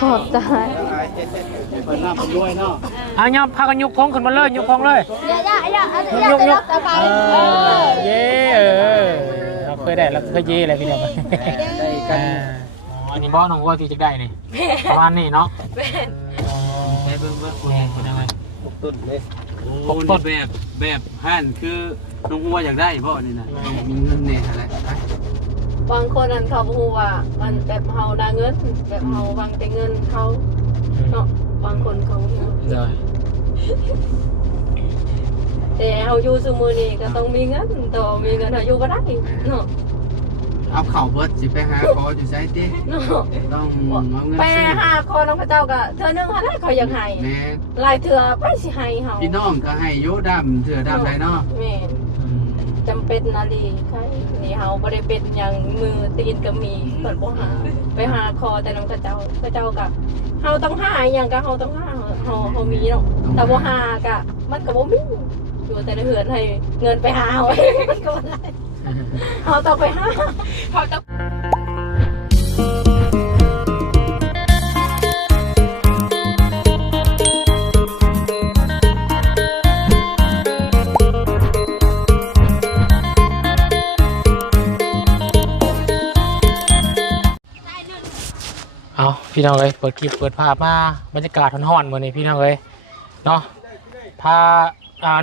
ขอบใจเปิดหน้าผมด้วยเนาะย่อพากันยกของขึ้นมาเลยยกของเลยยกเย่เราเคยได้เราเคยเย่อะไรพี่น้องได้กันอันนี้บ่น้องว่าที่จะได้นี่ประมาณนี้เนาะใช้เบิ้งเป็นยังไงต้นเลยต้นแบบห่านคือน้องวัวอยากได้บ่นี่นะมีเงินเนี่ยอะไรบางคนนั้นเขาบอกว่ามันแบบเฮาได้เงินแบบเฮาวางแต่เงินเขาเนาะบางคนเขาได้แต่เฮาอยู่ซุมื้อนี้ก็ต้องมีเงินต่อมีเงินเฮาอยู่บ่ได้เนาะเอาเข่าเบิดสิไปหาคออยู่ไสติเนาะต้องเอาเงินไปหาคอน้องพระเจ้าก็เทื่อนึงหาได้เขาอยากให้หลายเทื่อไปสิให้เฮาพี่น้องก็ให้อยู่ดำเถื่อดำได้เนาะแม่จำเป็นนาลีใช่นี่เฮาบ่ได้เป็นอย่างมือตีนก็มีเปิดบ่หาไปหาคอแต่น้องพระเจ้าก็เฮาต้องหาอย่างก็เฮาต้องหาเฮามีเนาะแต่บ่หาก็มันก็บ่มีอยู่แต่ในเฮือนให้เงินไปหาเอามันก็บ่ได้เฮาต้องไปหาเฮาต้องเอาพี่น้องเลยเปิดคลิปเปิดภาพมาบรรยากาศร้อนๆเหมือนนี้พี่น้องเลยเนาะพา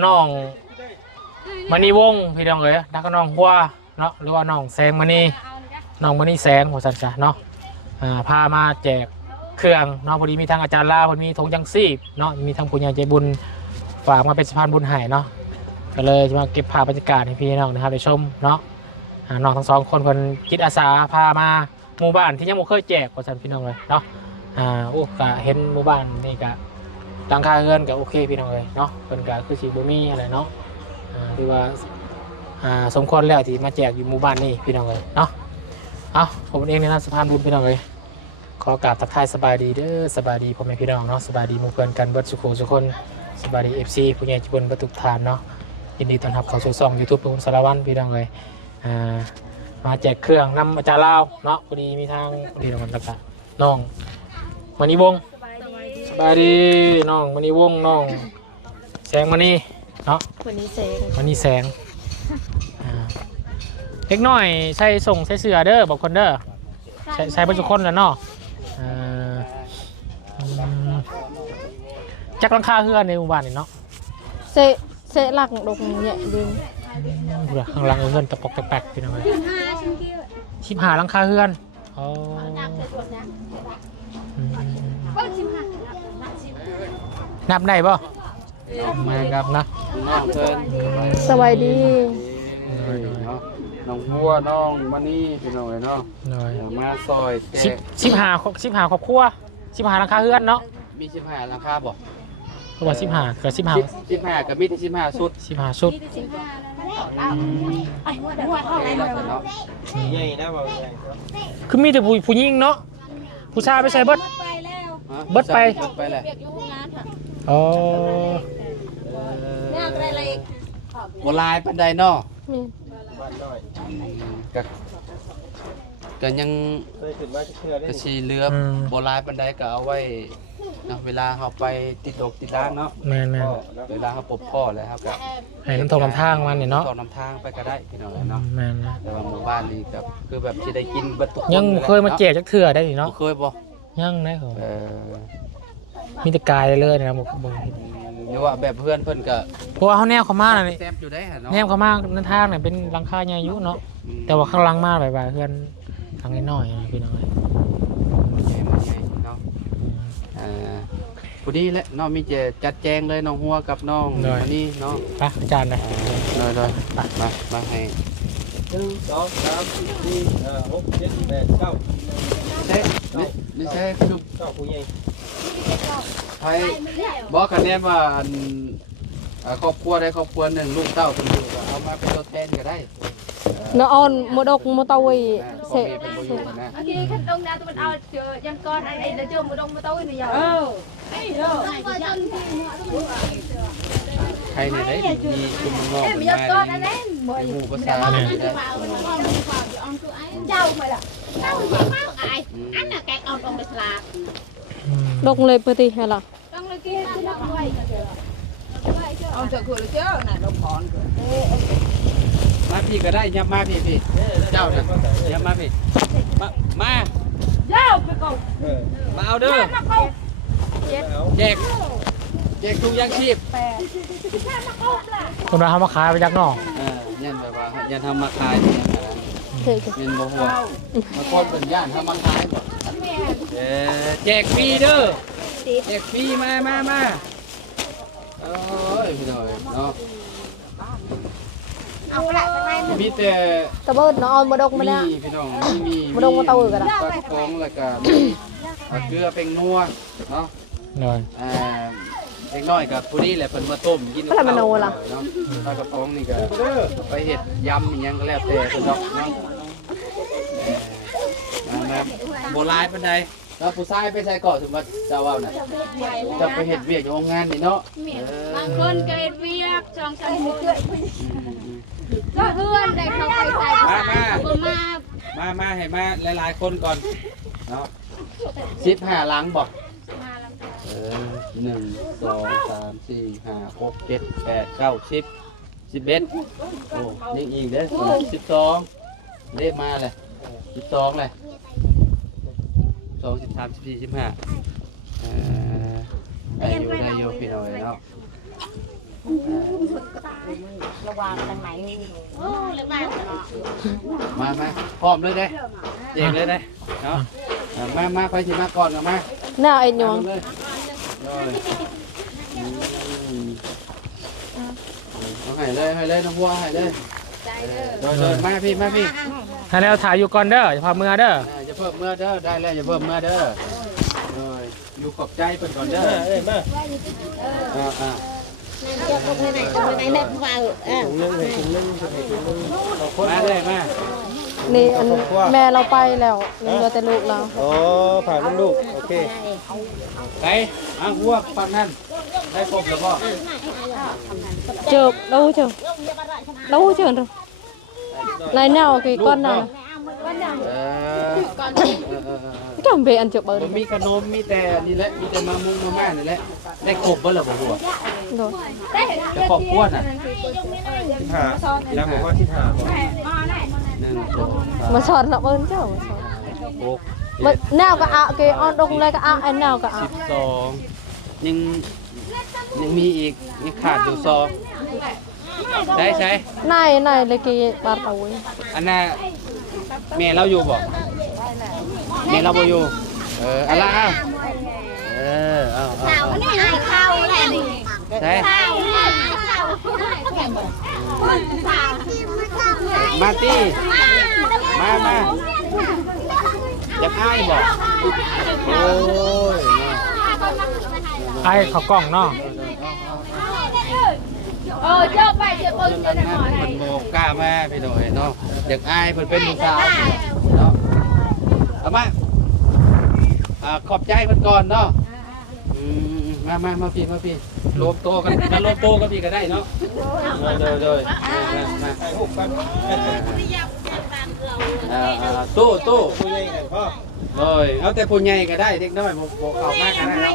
น้องมณีวงพี่น้องเลยแล้วก็น้องหัวเนาะหรือว่าน้องแสงมณีน้องมณีแสงหัวสันจ้ะเนาะพามาแจกเครื่องเนาะพอดีมีทางอาจารย์ลาพอดีมีธงยังซีบเนาะมีทางผู้ใหญ่ใจบุญฝากมาเป็นสะพานบุญให้เนาะก็เลยจะมาเก็บภาพบรรยากาศให้พี่น้องนะครับไปชมเนาะน้องทั้งสองคนคนจิตอาสาพามาหมู่บ้านที่ยังไม่เคยแจกกว่าสันพี่น้องเลยเนาะโอ้ก็เห็นหมู่บ้านนี่ก็หลังคาเงินก็โอเคพี่น้องเลยเนาะเป็นก็คือสีบุมีอะไรเนาะหรือว่าสมควรแล้วที่มาแจกอยู่หมู่บ้านนี่พี่น้องเลยเนาะเอาผมเองในนามสะพานบุญพี่น้องเลยขอกราบทักทายสบายดีเด้อสบายดีพ่อแม่พี่น้องเนาะสบายดีหมู่เพื่อนกันเบิร์ดสุขุสุคนสบายดีFCผู้ใหญ่จิบุญประตูฐานเนาะยินดีต้อนรับเข้าสู่ช่อง YouTube ของสารวัตรพี่น้องเลยมาแจกเครื่องนำอาจารย์ลาวเนาะพอดีมีทางพี่น้องกันครับน้องมณีวงสบายดีน้องมณีวงน้องแสงมณีเนาะวันนี้แสงเล็กน้อยใส่ส่งใส่เสื้อเด้อบอกคนเด้อใส่บรรจุคนแล้วเนาะจักรังคาเฮือนในหมู่บ้านนี่เนาะเสหลักดงเนี่ยดึงข้างหลังเฮือนตะปอกตะแปกพี่น้อง15รังคาเฮือนนับได้ป่ะมาครับนะสวัสดีน้องบัวน้องมานี่พี่น้องเนาะมาซอย15ครอบครัว15รังคาเฮือนเนาะมี15รังคาบ่ตัว15กับ15กับมีที่15ชุด15ชุดคือมีแต่ผู้หญิงเนาะผู้ชายไปใส่เบิดไปเลยอ๋อโบราณปันใดเนาะก็ยังกระชีเรือโบราณปันใดก็เอาไว้เวลาเขาไปติดดอกติดด้านเนาะแม่เวลาเขาปบพ่อเลยครับก็ให้น้ำทองน้ำทางมันเนี่ยเนาะทองน้ำทางไปก็ได้พี่น้องเนาะแม่นะแต่ว่าหมู่บ้านนี้กับคือแบบที่ได้กินบัตรทุกคนยังเคยมาแจกจักเถื่อได้เนาะเคยบ่ยังได้เหรอมีแต่กายเลยนะมึงหรือว่าแบบเพื่อนก็เพราะว่าเขาแนวเขามากเลยแนวเขามากนั่นทางเนี่ยเป็นหลังคาใหญ่ยุเนาะแต่ว่าข้างล่างมากแบบเพื่อนทางน้อยๆพี่น้องเลยพอดีแล้วน้องมีจะจัดแจงเลยน้องหัวกับน้องอันนี้น้องไปอาจารย์เลยเลยมาให้1 2 3 4 5 6 7 8 9นี่ใช่คือผู้ใหญ่ไทยบอกคะแนนว่าครอบครัวได้ครอบครัวหนึ่งลูกเต้าเป็นอยู่เอามาเป็นตัวแทนก็ได้น้าออนโมดกโมตวีเสะโอเคขั้นตรงนั้นตัวมันเอาเจอยังก้อนไอ้เดี๋ยวโมดกโมตวีนี่ยาวใครเนี่ยได้มีชุมนอกมีก้อนอันนั้นหมู่ภาษาเจ้าไปละเจ้าเยอะมากไอ้อันน่ะแกงอ่อนตรงไป ลงเลยปกติให้ล่ะ ต้องเลยกินน้ำไว้ เอาจะคือเจ้าน่ะเราพร มาพี่ก็ได้ยับมาพี่เจ้าน่ะยับมาพี่มา เย้าไปก่อน มาเอาเด้อแจกถุงยางชีพ คนเราทำมาขายไปจากนอก ยันแบบว่ายันทำมาขายเนี่ยเงินบ่หัวมาคนเป็นย่านทำมาขายบ่แจกฟรีเด้อแจกฟรีมาโอ้ยพี่น้อยเนาะ เอาละทำไม มีแต่ ตะเบิดเนาะเอามาดกมาเนี่ย พี่น้องมี มาดงมาเตาอื่นกันอะ ปลากระป๋องแล้วก็เกลือเป็นนัวเนาะ เลย เล็กน้อยกับผู้นี้แหละเพิ่นมาต้มกินเนาะปลากระป๋องนี่ก็ไปเฮ็ดยำอีหยังก็แล้วแต่เพิ่นดอกเนาะมาโบราณปานใดแล้วผู้ชายไปใส่เกาะสมบัติเจ้าว่าน่ะจะไปเฮ็ดเวียกอยู่โรงงานนี่เนาะ บางคนเกิดเวียกจองจันทร์เพื่อนได้เข้าไปใส่มาให้มาหลายๆคนก่อนเนาะ15หลังบ่1 2 3 4 5 6 7 8 9 10 11โอ้ยังอีกเด้อ12เลขมาเลย12เลย2 13 14 15ได้อยู่พี่น้อยเนาะ ระวังทางไหนโอ้หรือมา มาพร้อมเลยเด้เจ๊งเลยเด้เนาะมาไปสิมาก่อนมา หน้าไอ้หยอง เลยให้เลยน้องวัวให้เลยโดยมาพี่ ถ้าแล้วถ่ายอยู่ก่อนเด้ออย่าพาเมื่อเด้อ อย่าเพิ่มเมื่อเด้อได้แล้วอย่าเพิ่มเมื่อเด้ออยู่ขอบใจเพิ่นก่อนเด้อมามาเลยมา นี่อันแม่เราไปแล้วนี่เหลือแต่ลูกเรา โอ้ผ่านลูกโอเค ไก่วัวฝั่งนั้นได้ครบแล้วบ่ เจอđâu chờ rồi này nào cái con nào cảm về ăn chợ bơ มีขนมมีแต่นี่แหละมีแต่มามุงมาม่านี่แหละได้ครบบ่ล่ะบ่หัว rồi จะครอบครัวน่ะ หาแล้วบอกว่าที่หา 1 2 mà sòn nó bơn chứ 6 mà nào cả ạ cái on đông đây cả ạ anh nào cả ạ 12ยังมีอีกยังขาดอยู่2ใช่ này là cái bà tàu ấy อันน่ะแม่เราอยู่บ่แม่เราบ่อยู่อะล่ะเอาใช่มาตีมาจะพายบ่โอ้ย ไอ้เขากล้องเนาะ เจ้าไปเจ้าเพิ่งจะได้หมอ มันโมกล้ามาพี่หน่อยเนาะอยากอายเพิ่นเป็นผู้สาวเนาะเอามาขอบใจเพิ่นก่อนเนาะมาพี่รวมโตกันมารวมโตกันพี่ก็ได้เนาะโดยมาตู้ คุยกันพ่อ เลยเอาแต่ผู้ใหญ่ก็ได้เด็กน้อยบ่เข้ามากกันนะครับ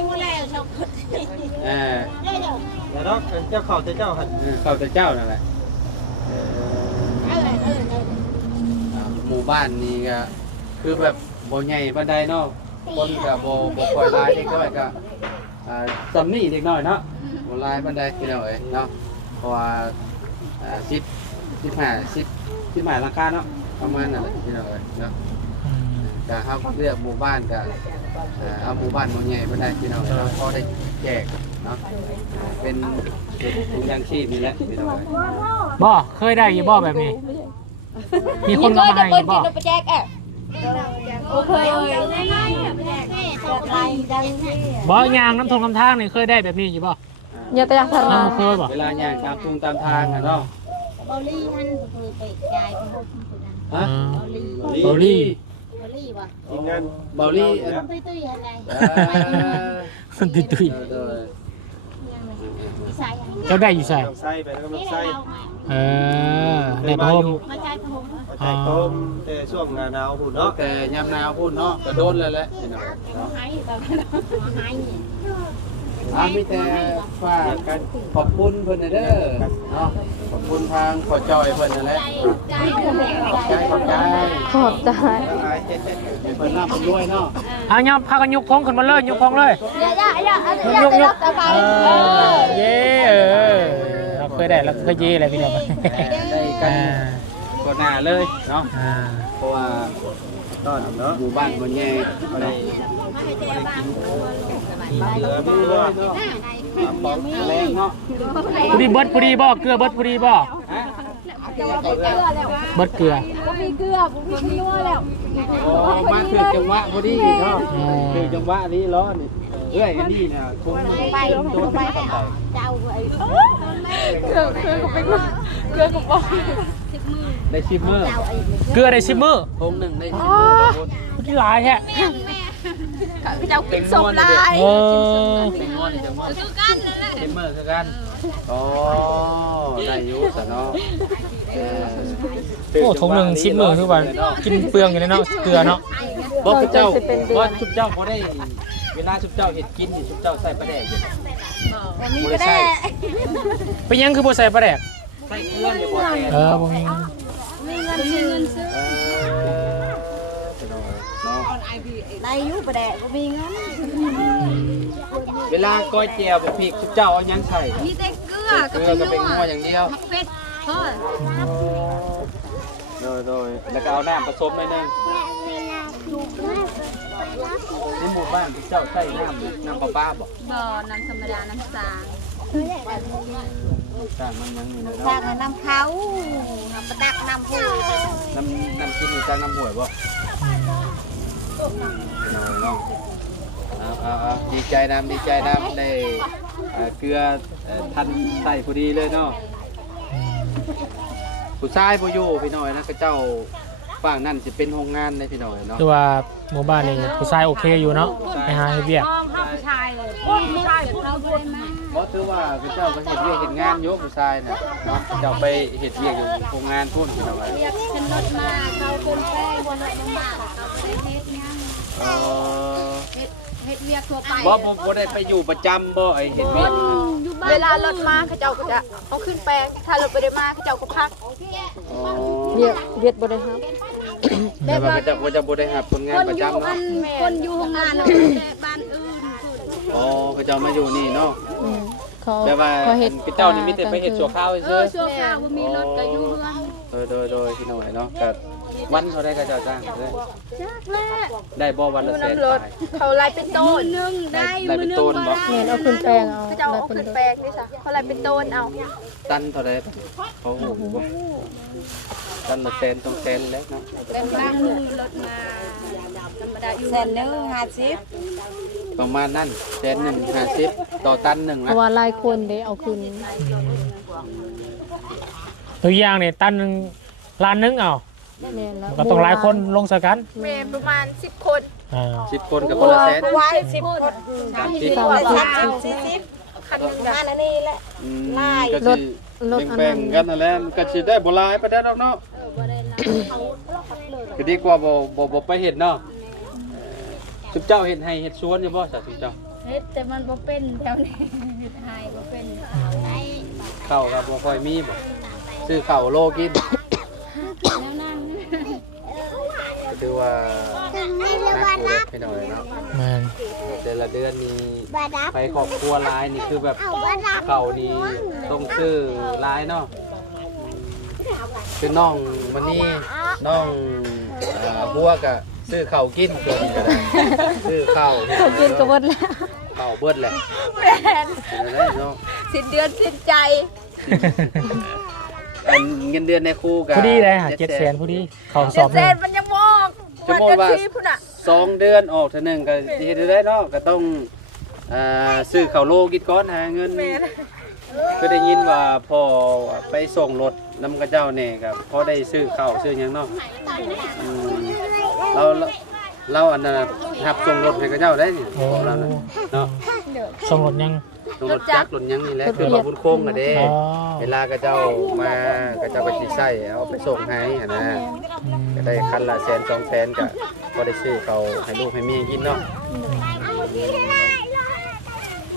แล้วเนาะเจ้าเขาเจ้าหัน เข้าแต่เจ้านั่นแหละหมู่บ้านนี้ก็คือแบบบ่ใหญ่ปานใดเนาะคนก็บ่ค่อยหลายเด็กน้อยก็สำนี่เด็กน้อยเนาะบ่หลายปานใดพี่น้องเอ้ยเนาะเพราะว่า15หลังคาเนาะประมาณนั้นแหละพี่น้องเอ้ยเนาะก็เฮาเลือกหมู่บ้านก็เอาหมู่บ้านบ่ใหญ่ปานใดพี่น้องเอ้ยเนาะพอได้แจกเนาะเป็นถุงยางชีพนี่แหละพี่น้องเอ้ย บ่เคยได้ยี่บ่แบบนี้ มีคนมาให้บ่ โอเคเอ้ย บ่ยางน้ำทงน้ำทางนี่เคยได้แบบนี้ยี่บ่ nhà tay thật เรา là เคยบ่ เวลาย่างตามทุ่งตามทางอะเนาะ บอลลี่ท่านคือไปยายเป็นคนคนนั้น ฮะ บอลลี่ บอลลี่วะ ทีมงาน เบาลี่ ตุ้ยอะไร มันตุ้ย ใส่ ๆเจ้าได้อยู่ใส่ ลำไส้ไปแล้วก็ลำไส้ ได้พรม มาใช้ผม อ แต่โคมแต่ช่วงหน้าหนาวพุ่นเนาะ แต่ยามหนาวพุ่นเนาะก็โดนเลยแหละพี่น้องเนาะมีแต่ฝากกันขอบคุณเพิ่นเด้อเนาะขอบคุณทางขอจอยเพิ่นนั่นแหละขอบใจ ขอบใจ เพิ่นร่ำรวยเนาะ เอาย่อพากันยกของขึ้นมาเลยยกของเลยยกเย่เราเคยได้เราเคยเย่อะไรพี่น้อง ได้กันก่อนหน้าเลยเนาะ อ่า เพราะว่า ตอนเนาะ อยู่บ้านคนแย่ได้ เหลือมีบ่ปอง แรงเนาะ พอดีเบิดพอดีบ่เกลือเบิดพอดีบ่เบิดเกลือ โอ้มาถึงจังหวะพอดีเนาะถึงจังหวะนี้ล้อนี่เอ้ยอันนี้น่ะคงไปโดนไปเจ้าไอ้ได้10 มื้อ เกลือได้10 มื้อ คงหนึ่งได้10 มื้อ ที่หลายแท้ เจ้ากินสมลาย เออ เป็นงอนจังหวะ10 มื้อคือกันอ๋อได้อยู่ซะเนาะ โอ้ถุงหนึ่ง10 มื้อคือว่ากินเปลืองอยู่เลยเนาะเกลือเนาะ บอกเจ้าว่าชุบเจ้าบ่ได้เวลาชุบเจ้าเฮ็ดกินนี่ชุบเจ้าใส่ปลาแดกอยู่บ่ได้ใส่ เป็นยังคือบ่ใส่ปลาแดก ใส่เกลือเนี่ยบ่แซ่ บ่มี เนาะได้อยู่ประแดกก็มีเงิน เวลาก้อยแจ่วบ่พริกชุบเจ้าเอาหยังใส่ มีแต่เกลือ เกลือก็เป็นงัวอย่างเดียว มักเป็ดทอด โดยแล้วก็เอาน้ำผสมหน่อยนึงในหมู่บ้านที่เจ้าใส่น้ำปลาบ่ บ่น้ำธรรมดาน้ำสาง สร้างมันยังอยู่เลย สร้าง เนาะ ให้น้ำเขาน้ำประดักน้ำหู น้ำกินนี่สร้างน้ำห่วยบ่น้องเอาดีใจน้ำได้เกลือทันใส่พอดีเลยเนาะผู้ชายบ่อยู่พี่น้อยนะก็เจ้าฝั่งนั่นสิเป็นโรงงานในพี่น้อยเนาะ คือว่าหมู่บ้านนี่ผู้ชายโอเคอยู่เนาะไปหาเฮ็ดเวียก ผู้ชายเลยผู้ชายพวกเราบ่ได้มา บ่ถือว่าคือเจ้าก็เฮ็ดเวียกเฮ็ดงานอยู่ผู้ชายน่ะเนาะเจ้าไปเฮ็ดเวียกอยู่โรงงานพุ่นพี่น้อย เรียกขึ้นรถมาเขาขึ้นแป้งบนรถมาเฮ็ดงาน เออ เฮ็ดเวียกทั่วไป บ่ได้ไปอยู่ประจำบ่ไอ้เฮ็ดเวียก เวลารถมาเขาเจ้าก็จะเอาขึ้นแปลงถ้ารถไปได้มาเขาเจ้าก็พัก อ๋อ เวียดบ่ได้ครับ แต่ว่าเจ้าบ่จะบ่ได้รับผลงานประจำเนาะ คนอยู่โรงงานแล้วแต่บ้านอื่น อ๋อเขาเจ้ามาอยู่นี่เนาะ เขา แต่ว่า เขาเฮ็ด พี่เจ้านี่มีแต่ไปเฮ็ดชั่วคราวซื่อ ชั่วคราวบ่มีรถก็อยู่เรือน โดยพี่น้อยเนาะก็วันเท่าใดก็เจ้าจ้างเด้อได้บ่วันละแสน เขาไล่เป็นโตนนึงได้ ได้เป็นต้นบ่ แม่นเอาขึ้นแปลงเอา เขาจะเอาขึ้นแปลงนี่ซะเขาไล่เป็นโตนเอา ตันเท่าใดเขาฮู้บ่ตันละแสน2แสนแล้วเนาะ เป็นบ้านมือรถมาธรรมดาอยู่ แสนหนึ่ง50 ประมาณนั้น150ต่อตันหนึง เพ นะ ราะว่าหลายคนเด้เอาขึ้น ตัวอย่างนี่ตันหนึงล้านหนึงเอา แม่นแล้ว ก็ต้องหลายคนลงใส่กัน เมนประมาณ10 คน อ่า 10คนกับคนละแสน ไว้10คน 30 40คันหนึ่งมาอันนี้แหละ ก็สิแบ่งๆกันนั่นแหละมันก็สิได้บ่หลายปานใดดอกเนาะก็ดีกว่าบ่ไปเฮ็ดเนาะสุเจ้าเฮ็ดให้เฮ็ดสวนอยู่บ่ซะสุเจ้า เฮ็ดแต่มันบ่เป็นแถวนี้เฮ็ดให้บ่เป็น ข้าวก็บ่ค่อยมีบ่ซื้อข้าวโลกิน แนวนั้น ก็ถือว่านักอยู่เด้อพี่น้อยเนาะ แม่น แต่ละเดือนนี้ไปครอบครัวหลายนี่คือแบบข้าวนี่ต้องซื้อหลายเนาะคือน้องมันนี่น้องบัวก็ซื้อข้าวกินตัวนี้ก็ได้ซื้อข้าว เขากินก็หมดแล้ว ข้าวเบิดแหละ แม่น เนาะ สิ้นเดือนสิ้นใจ เป็นเงินเดือนในครูกับ ผู้ดีเลยหา700,000ผู้ดีเขาสอบห เซ นึง นมันยังมอง จะมองว่า2 เดือนออกเท่านึงก็สิเฮ็ดได้เนาะก็ต้องซื้อข้าวโลกินก่อนหาเงินก็ได้ยินว่าพอไปส่งรถนำกระเจ้าแน่ก็พอได้ซื้อข้าวซื้อหยังเนาะเราอันนั้นรับส่งรถให้กระเจ้าได้นี่ โอ้ เราน่ะเนาะ ส่งรถยัง ร รถจักรรถยังนี่แหละคือว่าบุญโค้งอ่ะเด้ อ๋อ เวลาก็เจ้ามาก็เจ้าก็สิใช้เอาไปส่งให้หั่นนะก็ได้คันละ100,000 200,000ก็บ่ได้ซื้อเขาให้ลูกให้เมียกินเนาะ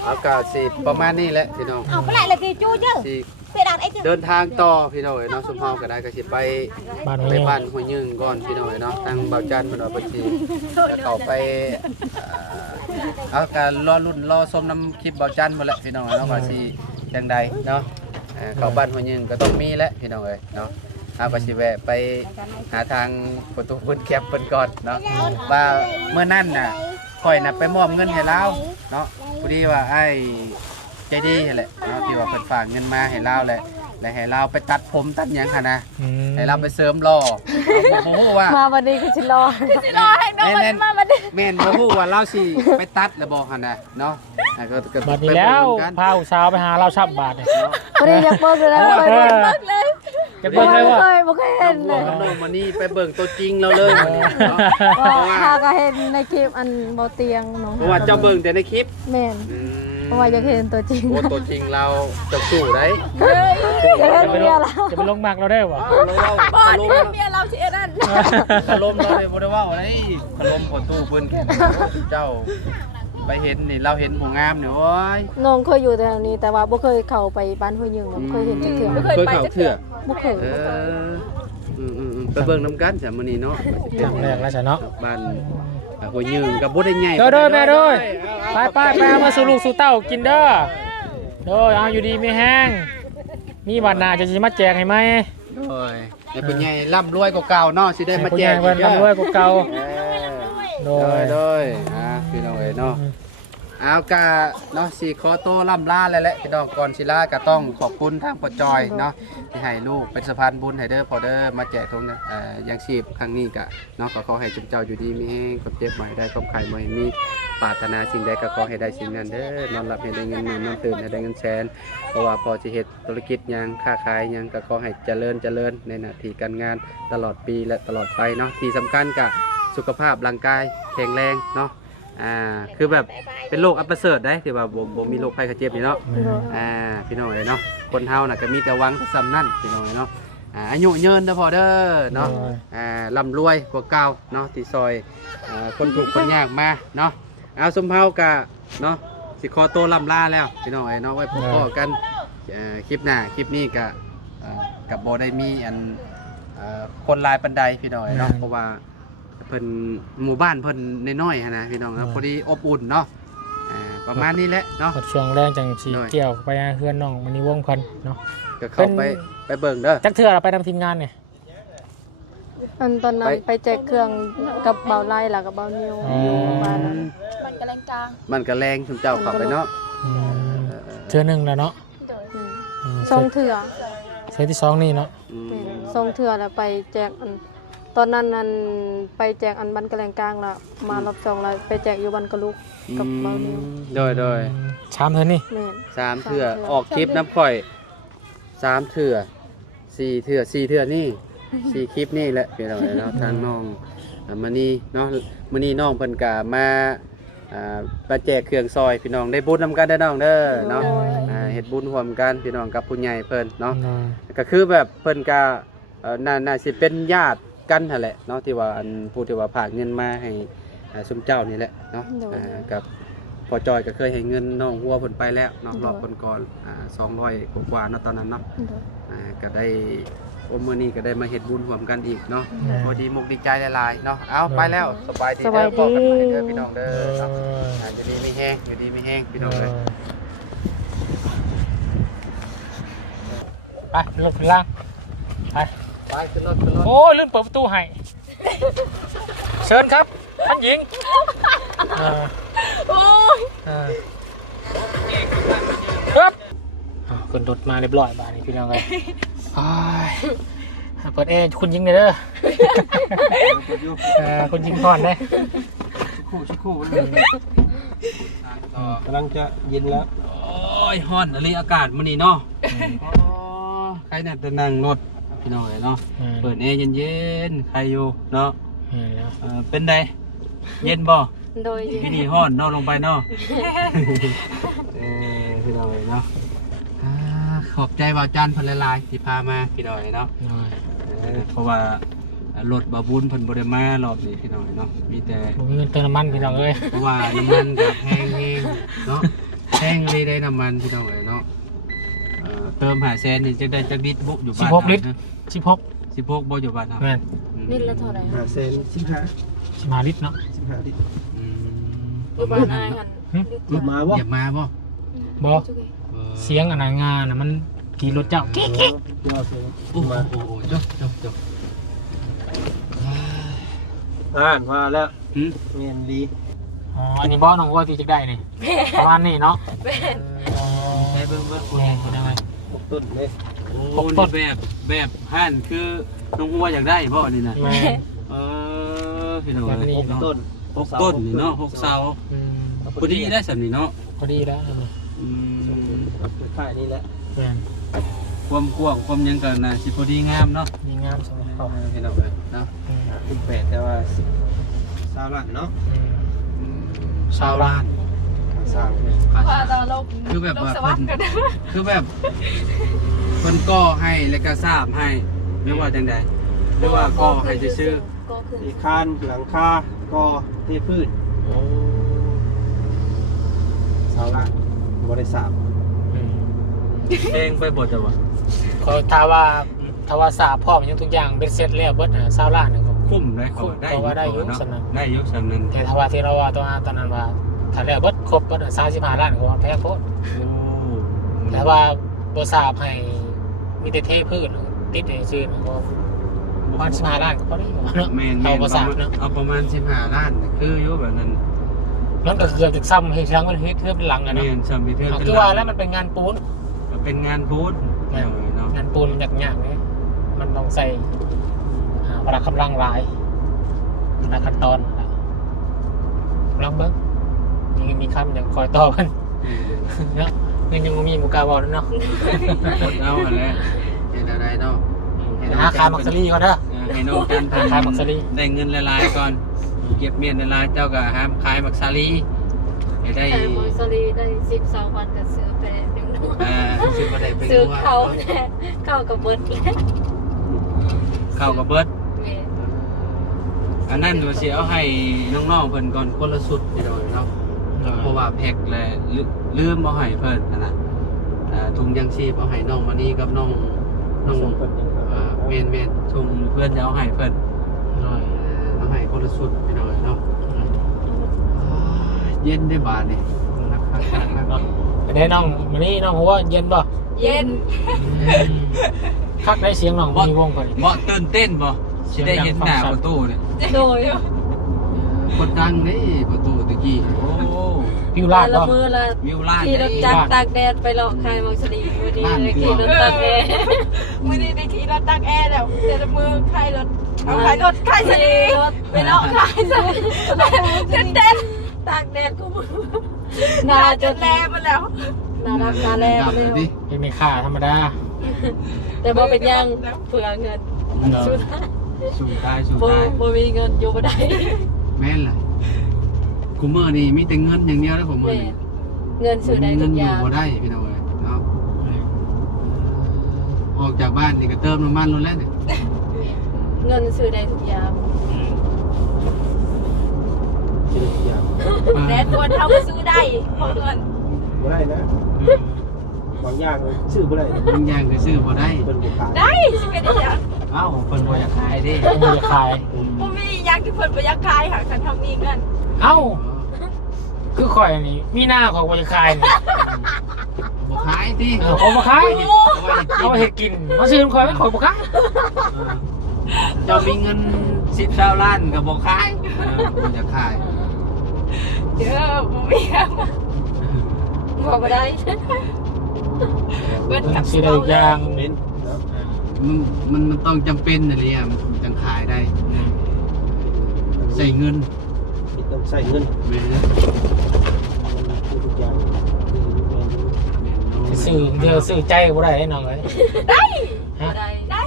เอาก็สิประมาณนี้แหละพี่น้อง เอาไปlại là kỳ chu chứ สิ phải đạt ấy chứ เดินทางต่อพี่น้องเอ้ยเนาะสมเฮาก็ได้ก็สิไป บ้าน ไป นี้ บ้านห้วยยึงก่อนพี่น้องเอ้ยเนาะทางเบาจันทร์เพิ่นว่าเพิ่นสิจะเข้าไปเอาการรอรุ่นรอชมน้ำคลิปเบาจันทร์หมดแหละพี่น้องเอ้ยเนาะว่าสิจังใดเนาะเข้าบ้านห้วยยึงก็ต้องมีแหละพี่น้องเอ้ยเนาะเอาก็สิแวะไปหาทางประตูเพิ่นแคปเพิ่นก่อนเนาะว่าเมื่อนั้นน่ะข่อยน่ะไปมอบเงินให้เราเนาะพอดีว่าไอ้ใจดีแหละเนาะที่ว่าเพิ่นฝากเงินมาให้เราแหละและให้เราไปตัดผมตัดหยังค่ะนะ อืม ให้เราไปเสริมรอบ่ฮู้ว่า มาวันนี้คือสิรอ แม่นมาบัดนี้แม่นบ่ฮู้ว่าเราสิไปตัดแล้วบ่หั่นน่ะเนาะก็ บัดนี้แล้ว ไปเบิ่งกัน พาสาวไปหาเราชับบาทเนี่ย วันนี้อยากเบิกเลยนะ เออจะเบิ่งเลยว่า บ่เคยเห็น น้ เล อง ย บัวกับน้องมานี่ไปเบิ่งตัวจริงเราเลยมื้อนี้เนาะ ว่าข้าก็เห็นในคลิปอันเบาเตียงน้อง เพราะว่าเจ้าเบิ่งแต่ในคลิป แม่น อืม เพราะว่าอยากเห็นตัวจริง โอ้ตัวจริงเราจะสู้ได้ อยากเห็น จะไปล เมีย ง เรา จะไปลงมักเราได้บ่ ปอดเมียเราสินั่นขลมเราเลยบ่ได้ว่าอะไรขลมคนตู้เพิ่นแค่เจ้าไปเห็นนี่เราเห็นผู้งามนี่โอ้ย น้องเคยอยู่แถวนี้แต่ว่าบ่เคยเข้าไปบ้านห้วยยึงบ่เคยเห็นจักเทื่อ เคยเข้าเถื่อ บ่เคย ไปเบิ่งน้ำกันจ้ะมื้อนี้เนาะ ครั้งแรกแล้วจ้ะเนาะ บ้านหัวยืนกับบ่ได้ใหญ่ เด้อแม่เด้อไปเอามาสู่ลูกสู่เต้ากินเด้อเด้อเอาอยู่ดีมีแห้งมีบัตรหน้าจะสิมาแจกให้ไหม โอ้ยให้เป็นใหญ่ร่ำรวยกว่าเก่าเนาะสิได้มาแจก ให้ผู้ใหญ่เพิ่นร่ำรวยกว่าเก่า โดยพี่น้องเอ้ยเนาะเอากะเนาะสิขอโตวล่ำลาแล้วแหละพี่น้องก่อนสิลาก็ต้องขอบคุณทางพ่อจอยเนาะที่ให้ลูกเป็นสะพานบุญให้เด้อพ่อเด้อมาแจกทงยังชีพครั้งนี้กะเนาะก็ขอให้จุมเจ้าอยู่ดีมีแรงความเจ็บบ่ให้ได้ความไข้บ่ให้มีปรารถนาสิ่งใดก็ขอให้ได้สิ่งนั้นเด้อนอนหลับให้ได้เงินหมื่นนอนตื่นให้ได้เงินแสนเพราะว่าพอสิเฮ็ดธุรกิจหยังค้าขายหยังก็ขอให้เจริญในหน้าที่การงานตลอดปีและตลอดไปเนาะที่สำคัญกะสุขภาพร่างกายแข็งแรงเนาะคือแบบเป็นโรคอัปเสริฐได้ที่ว่าบ่มีโรคภัยไข้เจ็บนี่เนาะพี่น้องเอ้ยเนาะคนเฮาน่ะก็มีแต่หวังซ้ำนั่นพี่น้องเอ้ยเนาะอายุยืนเด้อพ่อเด้อเนาะร่ำรวยกว่าเก่าเนาะที่ซอยคนทุกข์คนยากมาเนาะเอาสมเฮากะเนาะสิขอโตวล่ำลาแล้วพี่น้องเอ้ยเนาะไว้พบกันคลิปหน้าคลิปนี้กะกับบ่ได้มีอันคนหลายปานใดพี่น้องเอ้ยเนาะเพราะว่าเพิ่นหมู่บ้านเพิ่นน้อยๆหั้นนะพี่น้องนะพอดีอบอุ่นเนาะประมาณนี้แหละเนาะ กดช่วงแรงจังสีเกี่ยวไปเฮือนน้องมันนี่วงพันเนาะ ก็เข้าไปเบิ่งเด้อ จักเทื่อเราไปนำทีมงานเนี่ย อันตอนนั้นไปแจกเครื่องกับเบาไล่ล่ะกับเบานิวอยู่บ้านนั้น มันกำลังกลาง มันก็แรงชุมเจ้าเข้าไปเนาะ เทื่อหนึ่งแล้วเนาะ ส่งเถื่อ เทื่อที่สองนี่เนาะ ส่งเถื่อแล้วไปแจกอันตอนนั้นนั้นไปแจกอันบ้านกะแลงกลางแล้วมารอบสองแล้วไปแจกอยู่บ้านกะลุกกับเบานิว โดย ชามเทื่อนี่ แม่น 3เทื่อออกคลิปน้ำข่อย3เทื่อ4เทื่อนี่4คลิปนี่แหละพี่น้องเนาะทางน้องมื้อนี้เนาะมื้อนี้น้องเพิ่นก็มามาแจกเครื่องซอยพี่น้องได้บุญนำกันเด้อน้องเด้อเนาะเฮ็ดบุญร่วมกันพี่น้องกับผู้ใหญ่เพิ่นเนาะก็คือแบบเพิ่นก็น่าสิเป็นญาติกันนั่นแหละเนาะที่ว่าอันผู้ที่ว่าฝากเงินมาให้ซุมเจ้านี่แหละเนาะกับพอจอยก็เคยให้เงินน้องหัวเพิ่นไปแล้วเนาะรอบก่อน200กว่าๆเนาะตอนนั้นเนาะก็ได้มื้อนี้ก็ได้มาเฮ็ดบุญร่วมกันอีกเนาะพอดีมุกดีใจหลายๆเนาะเอาไปแล้วสบายดีเด้อพ่อกันไปเด้อพี่น้องเด้อเนาะอยู่ดีมีแห้งพี่น้องเด้อ ไปลงข้างล่างไป ไปขึ้นรถ โอ้ยลืมเปิดประตูให้เชิญครับท่านหญิงครับขึ้นรถมาเรียบร้อยบ้านนี้พี่น้องเลยเปิดคุณยิงเลยเด้อคุณยิงก่อนเลย คู่ กำลังจะเย็นแล้ว โอ้ยฮ้อนอะไรอากาศมื้อนี้เนาะใครน่ะจะนั่งรถพี่น้องเนาะเปิดแอร์เย็นๆใครอยู่เนาะเป็นไดเย็นบ่ โดย ที่นี่ฮ้อนเนาะลงไปเนาะ พี่น้องเนาะขอบใจบ่าวจันทร์เพิ่นหลายๆที่พามาพี่น้องเนาะเพราะว่ารถบ่าวบุญเพิ่นบ่ได้มารอบนี้พี่น้องเนาะมีแต่ ผมมีเงินเติมน้ำมันพี่น้องเอ้ย เพราะว่าน้ำมันก็แพงเองเนาะแพงเลยได้น้ำมันพี่น้องเนาะเติมหาแสนนี่จะได้จักลิตรบุอยู่บ้าน 16 ลิตร 16 16บ่อยู่บ้านเฮา แม่น ลิตรละเท่าไหร่ 5เซน15 15ลิตรเนาะ 15ลิตร อยู่บ้านอายหัน รถมาบ่ เหยียบมาบ่ บ่เสียงอันนั้นงานน่ะมันขี่รถเจ้ากิ๊ก โอ้โหจบ มาแล้ว หืม เมียนดี อ๋ออันนี้บ่น้องว่าที่จะได้นี่ประมาณนี้เนาะ ใช้เบิ่ง แม่พี่น้องเอ้ย 6ต้นเลย โอ้นี่แบบห่านคือน้องหัวอยากได้บ่นี่น่ะ แม่ พี่น้อง แบบนี้ 6ต้น 6ต้นนี่เนาะ6เสา อืม พอดีได้สำนี่เนาะ พอดีแล้วอันนี้ ค่ายนี่แหละ แม่น ความกว้างความหยังกันน่ะสิพอดีงามเนาะ มีงามสำหรับเขา พี่น้องเอ้ยเนาะ อืม คุณ8แต่ว่า3ล้านเนาะ ชาวบ้าน 3 พาตอนลง คือแบบ ลง ว่า สวรรค์กัน คือแบบเพิ่นก่อให้แล้วก็สร้างให้ไม่ว่าจังใดหรือว่าก่อให้ซื่อ ก็คือ อีกคานหลังคาก็เทพืช3ล้านบ่ได้3 อืม ๆเพลงไปบ่จ้ะวะ เขาถ้าว่าสาพร้อมยังทุกอย่างเป็นเสร็จแล้วเบิดน่ะชาวบ้านน่ะครับ คุ้มเลยเขาได้ เพราะว่าได้ยุค เนาะ สำนั้น ได้ยุคสำนั้น แต่ถ้าว่าที่เราว่าตอนนั้นว่าถ้าแล้วเบิดครบเบิด35ล้านก็ว่าแพงโพด โอ้ แต่ว่าบ่ทราบให้มีแต่เทพืชติดให้ซื่อๆก็ประมาณ15ล้านก็พอได้อยู่เนาะ แม่น เอาบ่ทราบเนาะ เอาประมาณ15ล้านคืออยู่แบบนั้น มันก็เกือบจะซ้ำให้ครั้งมันเฮ็ดเทื่อเป็นหลังอะเนาะ แม่นซ้ำมีเทื่อ คือว่าแล้วมันเป็นงานปูน เป็นงานบูธเนาะ งานปูนมันยากๆเนี่ยมันต้องใส่เวลากำลังหลายเวลาขั้นตอนลองเบิ้งมีคำอย่างคอยต่อกันเนาะยังมีหมูกาบอลเนาะ เอาอะไรเห็นอะไรเนาะ ขายมักซารีก่อนเด้อ ให้น้องกัน ขายมักซารี ได้เงินหลายๆก่อนเก็บเมียนหลายๆเจ้าก็ห้ามขายมักซาลีให้ได้ ไข่มอสลีได้12วันก็ซื้อไปเดี๋ยวนู้น ซื้อมาได้เป็น ซื้อเขาแน่เข้ากับเบิดแล้ว เข้ากับเบิร์ด แม่ อันนั้นว่าสิเอาให้น้องๆเพิ่นก่อนคนละสุดพี่น้องเนาะเพราะว่าแพ็คและลืมเอาให้เพิ่นนะถุงยังชีพเอาให้น้องมานี่กับน้อง ส่งเพิ่นยังครับ เมนถุงเพื่อนจะเอาให้เพิ่นเอาให้คนละสุดพี่น้องเนาะเย็นได้บาทนี่ ได้น้องมานี่น้องหัวเย็นป่ะ เย็น คักได้เสียงน้องมีวงก่อน บ่ตื่นเต้นบ่สิได้เห็นหน้าประตูเนี่ย โดย คนดังนี่ประตูตะกี้โอ้ พิวลาด ละ ป่ะ มือละ วิวล้าน ขี่รถจักรตากแดดไปหลอกใครมองสลีวันนี้เลยขี่รถตากแดด มือนี้ได้ขี่รถตักแอร์แล้วเดี๋ยวมือใครรถเอาใครรถใครสลี ไปหลอกใครสลีเต้นตากแดดกูมือหนาจ จ น นแลมาแล้ว น่ารักน่าแล ดับ เล เลย ย ดิ เป็นในค่าธรรมดา แต่บ่เป็นยังเผื่อเงินสุดท้าย สู่ตายสู่ บ่ ตาย บ่มีเงินอยู่บ่ได้ แม่นล่ะกูเมื่อนี่มีแต่เงินอย่างเดียวแล้วผมเมื่อ แม่ นี่ เงินซื้อได้ เงิ ทุ น ก อ อยู่ ย่าง บ่ได้พี่น้องเอ้ยเนาะออกจากบ้านนี่ก็เติมน้ำมันลงแล้วเนี่ย เงินซื้อได้ทุกอย่าง ชื่ออย่าง แต่ตัวเขาก็ซื้อได้เพราะเงิน บ่ได้นะบางอย่างเลยชื่อบ่ได้ บางอย่างก็ซื้อบ่ได้ เพิ่นบ่ขาย ได้สิเป็นอย่าง เอ้าเพิ่นบ่อยากขายเด้ ไม่จะขาย ผมมีอยากที่เพิ่นประหยัดขายค่ะฉันทำมีเงิน เอ้า คือข่อยนี่มีหน้าของบริขายนี่ บ่ขายติ เอามาขาย เอา เอา ไว้ มาเห็ดกินมาซื้อข่อยไม่ข่อยบ่ขาย เจ้ามีเงิน10-20ล้านก็บ่ขายบ่จะขาย เด้อผมมีเงิน บ่บ่ได้ เบิดกับ ซื้อได้ทุกอย่าง เป็นเนาะ มันต้องจำเป็นอะไรอ่ะมันจังขายได้ใส่เงิน มีต้องใช้เงิน แม่นเลย คือทุกอย่างคือแม่นอยู่ ซื้อเดียวซื้อใจก็บ่ได้เด้น้องเอ้ย ได้ ฮะ ได้ ได้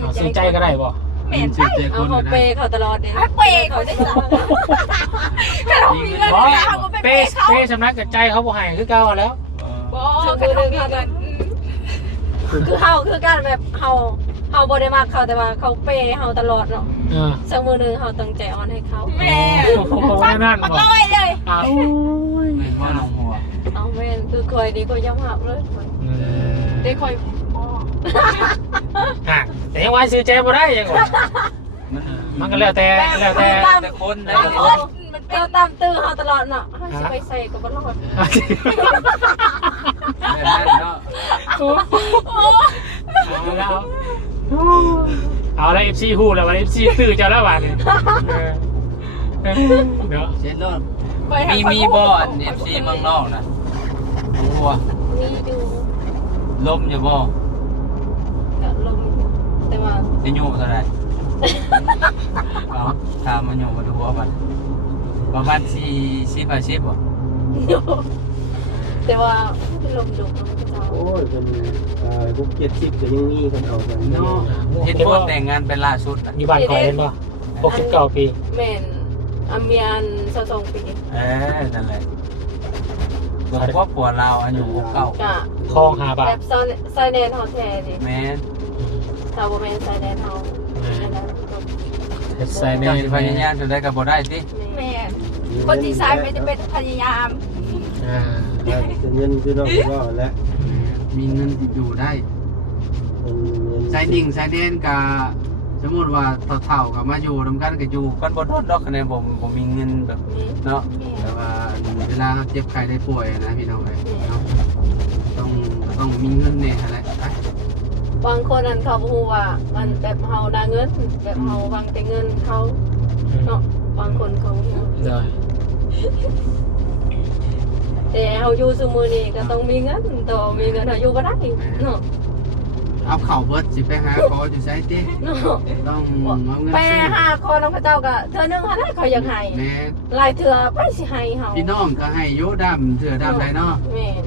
เอาซื้อใจก็ได้บ่ เหม็น ซื้อ ได้ ใจค เอา น เขา ก็ เป ได้ ย์เขาตลอดเด้ ถ้าเปย์เขาได้สั่งถ้าเรามีเงิน บ่ เขาก็ไป เป เปย์เขา เปสำนักกับใจเขาบ่ให้คือเก่าแล้ว ผ บ่คือเฮามีเงิน คือเฮาคือการแบบเฮาบ่ได้มักเขาแต่ว่าเขาเปย์เฮาตลอดเนาะสักมื้อนึงเฮาต้องใจอ่อนให้เขา แม่ นั่น มัน บอก ลอยเลย อ้าว ไม่ว่าน้องหัว เอาแม่นคือคอยดีก็ยอมรับเลยได้คอยบ่ ห่างแต่ยังว่าซื้อใจบ่ได้ยังก่อนมันก็แล้วแต่ แต่คนได้ มันเป็ เจ้าน ตามตื้อเฮาตลอดเนาะเฮาสิไปใส่ก็บ่รอด เนาะ เอาแล้ว FC ฮู้แล้วว่า FC ตื้อเจ้าแล้วบาดนี้เดี๋ยว เช็ดรถ ไปหา มีบ่อน FC เมืองนอกนะหัว มีอยู่ ลมอยู่บ่ ก็ลมแต่ว่า จะอยู่เท่าไหร่เอาถามมันอยู่บ่รู้ว่าบัดประมาณ40 50บ่ แต่ว่าลมดุมันก็จะ โอ้ยเป็นบุก70ก็ยังมีคนเอากัน เนาะเห็นบ่แต่งงานเป็นล่าสุดน่ะ มีบ้านคอยเล่นป่ะ69 ปี แม่นอาเมียน22ปี นั่นแหละพวกผัวเราอายุ69 ก็ คลอง5 บา แบ ท บไซแนนเฮาแท้ดิ แม่น ถ้าบ่แม่นไซแนนเฮาอันนั้นก็ ใส่ใน เจ้าสิพยายามจะได้ก็บ่ได้ติ แม่ แม่คนที่ซ้ายไม่จะเป็นพยายาม เป็นเงินคือน้องก็และ มีเงินอยู่ได้ใส่ดิ่งใส่เด่นกับสมมติว่าเท่าๆกับมาอยู่นำกันก็อยู่กันบ่ทนดอกคะแนนผมมีเงินแบบเนาะแต่ว่าเวลาเจ็บไข้ได้ป่วยนะพี่น้องเอ้ยเนาะต้องมีเงินเนี่ยแหละไป บางคนนั้นเขาบ่ฮู้ว่ามันแบบเฮาได้เงินแบบเฮาหวังแต่เงินเขาเนาะบางคนเขาบ่ฮู้ ได้ แต่เฮาอยู่ซุมื้อนี้ก็ต้องมีเงินต่อมีเงินเฮาอยู่บ่ได้เนาะ เอาเข่าเบิดสิไปหาขออยู่ไสติ เนาะ ต้องเอาเงิน ไป ซื้อ หาคนของพระเจ้าก็เทื่อนึงหั่นแหละเขาอยากให้ แม่ หลายเทื่อไปสิให้เฮา พี่น้องก็ให้โยดำเถื่อดำได้เนาะ แม่น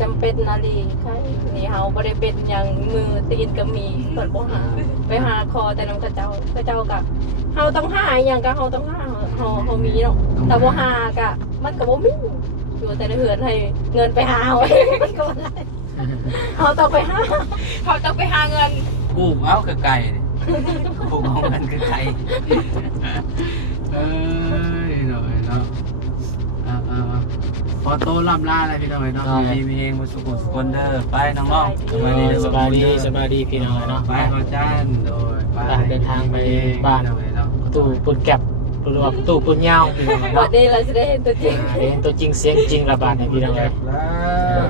จำเป็นนาลีใครนี่เฮาบ่ได้เป็นหยังมือตีนก็มีเพิ่นบ่หาไปหาคอแต่นำพระเจ้าก็เฮาต้องหาหยังก็เฮาต้องหาเฮามีเนาะแต่บ่หาก็มันก็บ่มีอยู่แต่ในเฮือนให้เงินไปหาเอามันก็บ่ได้เฮาต้องไปหา เขาต้องไปหาเงิน ปลูกเอาคือไก่ปลูกเอาเงินคือไก่เอ้ยหน่อยเนาะพอโตล่ำลาอะไรพี่น้อยเนาะมีเองมาสุขุมสุขคนเด้อไปน้องๆ สบายดีพี่น้องเนาะ ไปพอจันโดยไป เดินทางไปบ้านตู้ปุ่นแก็บหรือว่าตู้ปุ่นยาวพี่น้อง วั เนาะ นนี้เราจะได้เห็นตัวจริง เห็นตัวจริงเสียงจริงระบาดในพี่น้องเลย แล้ว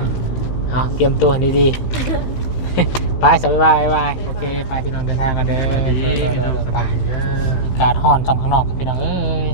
เอาเตรียมตัวให้ดีๆไปสบายโอเคไปพี่น้องเดินทางกันเด้อไปอากาศร้อนจำข้างนอกกับพี่น้องเอ้ย